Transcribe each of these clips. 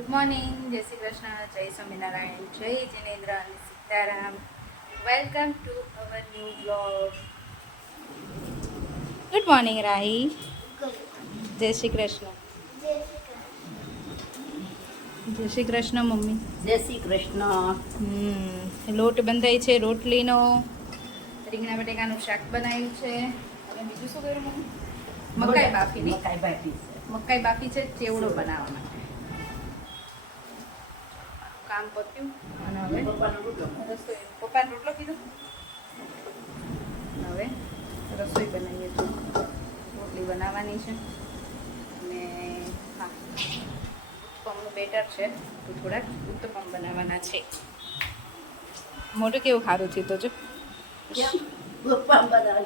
Good morning, જય શ્રી કૃષ્ણ, જય સ્વામિનારાયણ, જય જિનેન્દ્ર અને Sitaram. Welcome to our new blog. Good morning Rahi. જય શ્રી કૃષ્ણ. જય શ્રી કૃષ્ણ મમ્મી. જય શ્રી કૃષ્ણ. લોટ બંધાય છે રોટલીનો. રીંગણા બટેકાનું શાક બનાવ્યું છે. અને બીજું શું કર્યું મમ્મી? મકાઈ બાફી. મકાઈ બાફી છે ચેવડો બનાવવા માટે. કામ પત્યું અને હવે રસોઈ. પપ્પાને રોટલો કીધો. હવે રસોઈ બનાવીએ છીએ. રોટલી બનાવવાની છે અને હા, ઉત્તપમનું બેટર છે તો થોડાક ઉત્તપમ બનાવવાના છે. મોઢું કેવું સારું છે તો જો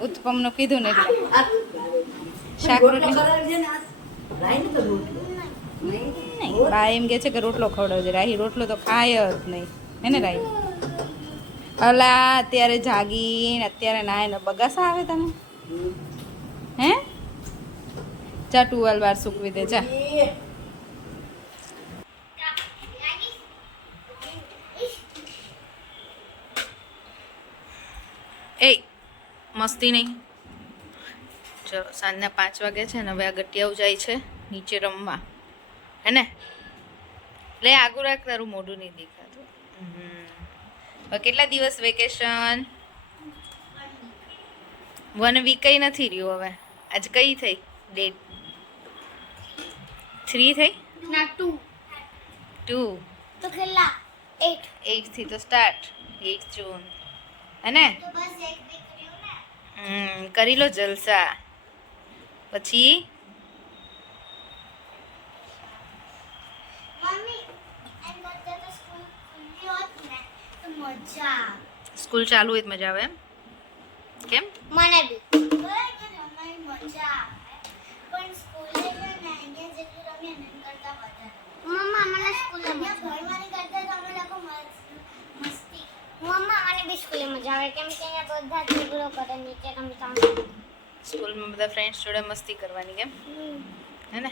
ઉત્તપમનું કીધું ને એટલે શાક રોટલી નહીં. બા એમ કે છે કે રોટલો ખવડાવજે. રાહી રોટલો તો ખાય જ નહીં હે ને રાહી? અલા અત્યારે જાગીને અત્યારે નાય ને બગાસા આવે તમે હે? જા ટુવાલ બાર સૂકવી દે જા. એ મસ્તી નહીં. ચલો સાંજના 5 વાગે છે ને હવે આ ગટિયાઓ જાય છે નીચે રમવા હે ને? લે આગું રાખ, તારું મોઢું નહીં દેખાતું. હવે કેટલા દિવસ વેકેશન? 1 વીક કઈ નથી રહ્યું. હવે આજ કઈ થઈ ડેટ? 3 થઈ ના 2 2 તો કેટલા 8 8 થી તો સ્ટાર્ટ 8 જૂન હે ને? તો બસ એક વીક રહ્યું ને. કરી લો જલસા. પછી મમ્મી એમ કરતા તો સ્કૂલ ખુલ્લી હોત ને તો મજા આવે. સ્કૂલ ચાલુ હોય તો મજા આવે એમ? કેમ? મને બી રમવાની મજા આવે પણ સ્કૂલે છે ને અહીંયા જેટલું રમીએ ને એમ કરતા વધારે. મમ્મા મને સ્કૂલે ભણવાની કરતા તો અમે લોકો મસ્તી. મમ્મા મને બી સ્કૂલે મજા આવે કેમ કે અહીંયા બધા ઝઘડો કરે નીચે રમતા. સ્કૂલમાં બધા ફ્રેન્ડ્સ જોડે મસ્તી કરવાની કેમ હે ને?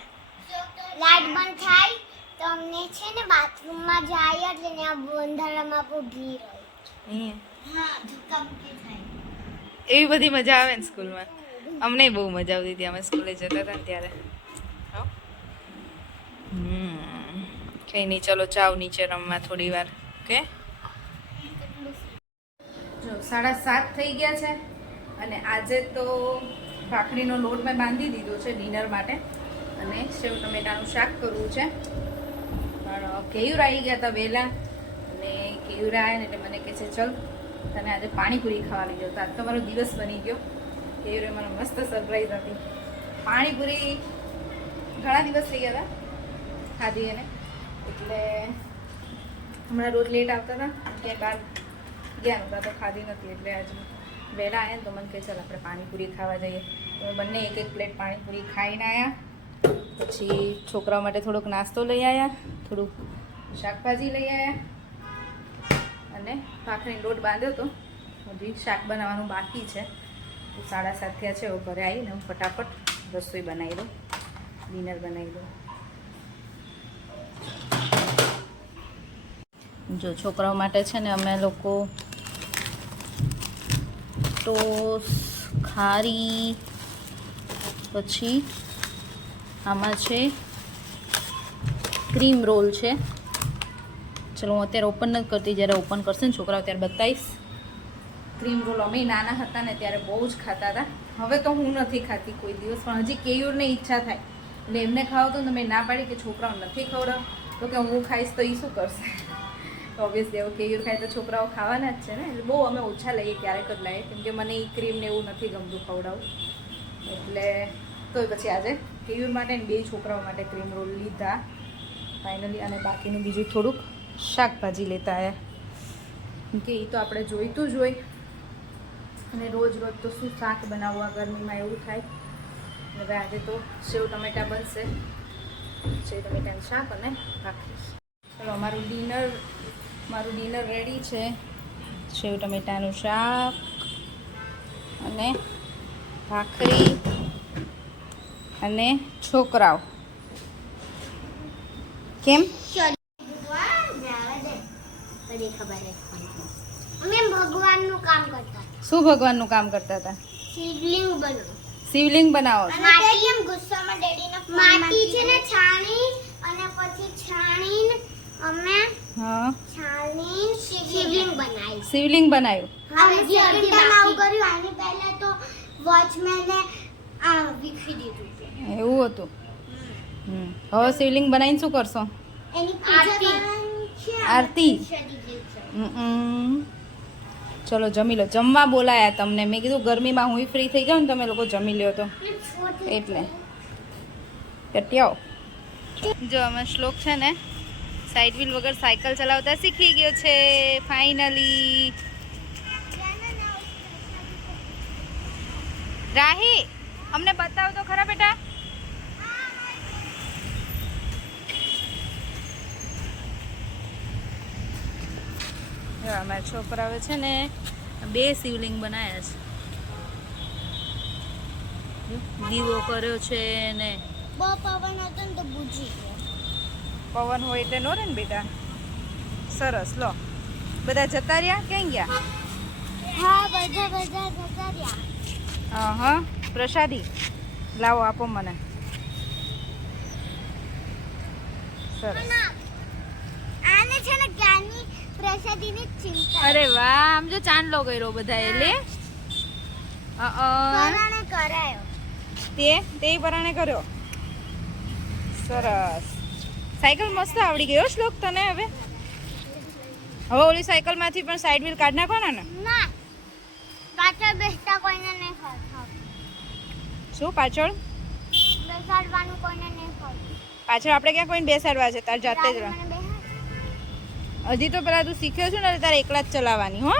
લાઈટ બંધ થાય તો અમને છે ને બાથરૂમમાં જાય એટલે ત્યાં બંધારામાં બહુ ભીડ હોય. હા ધક્કામુક્કી થાય. એવી બધી મજા આવે ને સ્કૂલમાં. અમને બહુ મજા આવતી હતી અમે સ્કૂલે જતા હતા ને ત્યારે. કંઈ નહીં, ચલો જાઓ નીચે રમવા થોડી વાર. ઓકે, જો 7:30 થઈ ગયા છે અને આજે તો ભાખરીનો લોટ મેં બાંધી દીધો છે ડિનર માટે અને સેવ ટમેટાનું શાક કરવું છે. પણ કેયુર આવી ગયા હતા વહેલા અને કેયુર આવ્યા ને એટલે મને કહે છે ચલ તને આજે પાણીપુરી ખાવા લઈ જાઉં. તો આજ તો મારો દિવસ બની ગયો. કેયુરે મને મસ્ત સરપ્રાઈઝ હતી. પાણીપુરી ઘણા દિવસ થઈ ગયા હતા ખાધી એને, એટલે હમણાં રોજ લેટ આવતા હતા ક્યાંય બહાર ગયા નહોતા તો ખાધી નથી. એટલે આજે વહેલા આવ્યા ને તો મને કહે ચાલ આપણે પાણીપુરી ખાવા જઈએ. તો બંને એક પ્લેટ પાણીપુરી ખાઈને આવ્યા. પછી છોકરાઓ માટે થોડોક નાસ્તો લઈ આવ્યા, થોડુંક શાકભાજી લઈ આવ્યા અને ભાખરીનો લોટ બાંધ્યો હતો. હજી શાક બનાવવાનું બાકી છે. 7:30 થયા છે. હવે ઘરે આવીને હું ફટાફટ રસોઈ બનાવી દઉં, ડિનર બનાવી દઉં. જો છોકરાઓ માટે છે ને અમે લોકો ટોસ, ખારી, પછી આમાં છે ક્રીમ રોલ છે. ચલો હું અત્યારે ઓપન નથી કરતી, જ્યારે ઓપન કરશે ને છોકરાઓ ત્યારે બતાવીશ. ક્રીમ રોલ અમે નાના હતા ને ત્યારે બહુ જ ખાતા હતા. હવે તો હું નથી ખાતી કોઈ દિવસ, પણ હજી કેયુરને ઈચ્છા થાય એટલે એમને ખાવતો ને મેં ના પાડી કે છોકરાઓ નથી ખવડાવ તો કે હું ખાઈશ તો એ શું કરશે? ઓબ્વિયસલી હવે કેયુર ખાય તો છોકરાઓ ખાવાના જ છે ને. એટલે બહુ અમે ઓછા લઈએ, ક્યારેક જ લાવીએ કેમ કે મને એ ક્રીમ ને એવું નથી ગમતું ખવડાવું. એટલે તોય પછી આજે કેયુર માટે ને 2 છોકરાઓ માટે ક્રીમ રોલ લીધા ફાઇનલી. અને બાકીનું બીજું થોડુંક શાકભાજી લેતા આવ્યા કેમ કે એ તો આપણે જોઈતું જ હોય અને રોજ રોજ તો શું શાક બનાવવું આ ગરમીમાં એવું થાય. હવે આજે તો સેવ ટમેટા બનશે, સેવ ટમેટાનું શાક અને ભાખરી. ચલો મારું ડિનર રેડી છે. સેવ ટમેટાનું શાક અને ભાખરી અને છોકરાઓ કેમ? અમે ભગવાનનું કામ કરતા શું ભગવાનનું કામ કરતા હતા? શિવલિંગ બનાવો. શિવલિંગ બનાવો છો? માટી કેમ ગુસ્સામાં ડેડીને માટી છે ને છાણી અને પછી છાણીને અમે હા, છાણીને શિવલિંગ બનાવી. શિવલિંગ બનાવ્યું. હવે જે અર્જુન આવું કર્યું આની પહેલા તો વોચમેને આ વિખી દીધું છે. એવું હતું. હવે શિવલિંગ બનાવીને શું કરશો? એની પૂજા કરવાની છે. આરતી. સદી છે. ચલો જમી લો. જમવા બોલાયા તમને. મેં કીધું ગરમીમાં હું ફ્રી થઈ જાઉં ને તમે લોકો જમી લ્યો તો એટલે કટ્યાઓ. જો અમે શ્લોક છે ને સાઈડ વ્હીલ વગર સાયકલ ચલાવતા શીખી ગયો છે ફાઇનલી. રાહી અમને બતાવ તો ખરા બેટા. અમારા છોકરાઓ છે ને 2 શિવલિંગ બનાવ્યા છે. દીવો કર્યો છે ને બહુ પવન હતો ને તો બુજી ગયો. પવન હોય એટલે નો રે ને બેટા. સરસ લો. બધા જતા રહ્યા? ક્યાં ગયા? હા બધા જતા રહ્યા. હા પ્રસાદી લાવો આપો મને. સરસ. આને છે ને જ્ઞાની પ્રસાદીની ચિંતા. અરે વાહ, આમ જો ચાંદલો કર્યો બધા એટલે પરાણે કરાયો. તે પરાણે કર્યો. સરસ. સાયકલ મસ્ત આવડી ગયો શ્લોક તને. હવે ઓલી સાયકલ માંથી પણ સાઈડ વ્હીલ કાઢ નાખવાના ને. ના પાછળ બેસતા કોઈને નહીં ફાવતું. શું પાછળ? બેસાડવાનું કોઈને નહીં ફાવતું. પાછળ આપણે ક્યાં કોઈને બેસાડવા છે? તાર જાતે જ મને બેહાડ. હજી તો પેલા તું શીખ્યો છું ને તારે એકલા જ ચલાવવાની. હો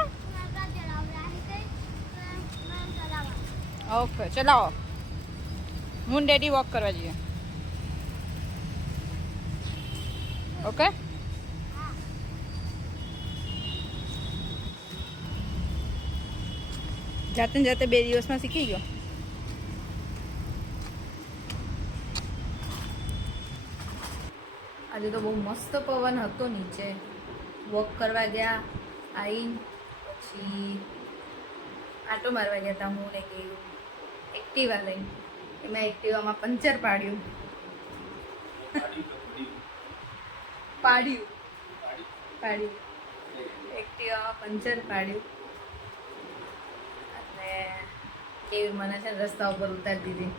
ઓકે ચલાવો. હું ડેડી વોક કરવા જઈએ. ઓકે જાતે ને જાતે 2 દિવસમાં શીખી ગયો. આજે તો બહુ મસ્ત પવન હતો. નીચે વોક કરવા ગયા, આવીને પછી આટો મારવા ગયા હતા હું ને ગયું એક્ટિવા લઈને. એમાં એક્ટિવામાં પંચર પાડ્યું. એક્ટિવામાં પંચર પાડ્યું અને કેવી મને છે ને રસ્તા ઉપર ઉતારી દીધી.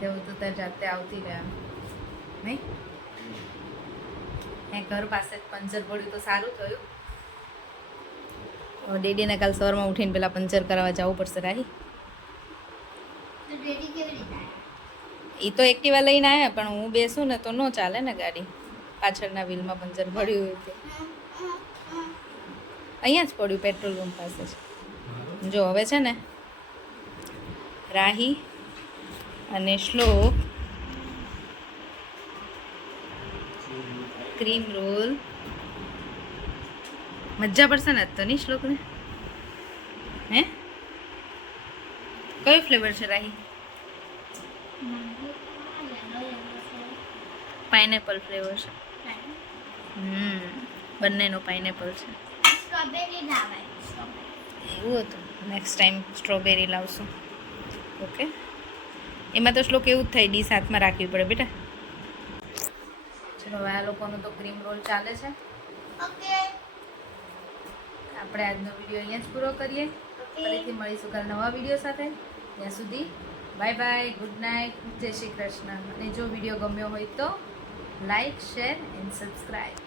જેવું તું તાર જાતે આવતી રહ્યા નહીં. ઘર પાસે જ પંચર પડ્યું તો સારું થયું. ડેડીને કાલ સવારમાં ઉઠીને પેલા પંચર કરાવવા જવું પડશે. રાહી તો ડેડી કેવી રીતે? એ તો એક્ટિવા લઈને આવ્યા પણ હું બેસું ને તો ન ચાલે ને ગાડી. પાછળના વ્હીલમાં પંચર પડ્યું હોય તો અહીંયા જ પડ્યું પેટ્રોલ પંપ પાસે જ. જો હવે છે ને રાહી અને શ્લોક ક્રીમ રોલ. મજા પડશે ને આજ તો નહીં શ્લોકને? હે કયો ફ્લેવર છે રાહી? પાઇનેપલ ફ્લેવર છે. બંનેનો પાઇનેપલ છે. સ્ટ્રોબેરી લાવાય. એવું હતું. નેક્સ્ટ ટાઈમ સ્ટ્રોબેરી લાવશું. ઓકે. એમાં તો શ્લોક એવું જ થાય, ડીશ હાથમાં રાખવી પડે બેટા. ચલો હવે આ લોકોનો તો ક્રીમ રોલ ચાલે છે. ઓકે આપણે આજનો વિડીયો અહીંયા જ પૂરો કરીએ. ફરીથી મળીશું કાલ નવા વિડીયો સાથે. ત્યાં સુધી બાય બાય, ગુડ નાઇટ, જય શ્રી કૃષ્ણ. અને જો વિડીયો ગમ્યો હોય તો લાઈક, શેર એન્ડ સબસ્ક્રાઈબ.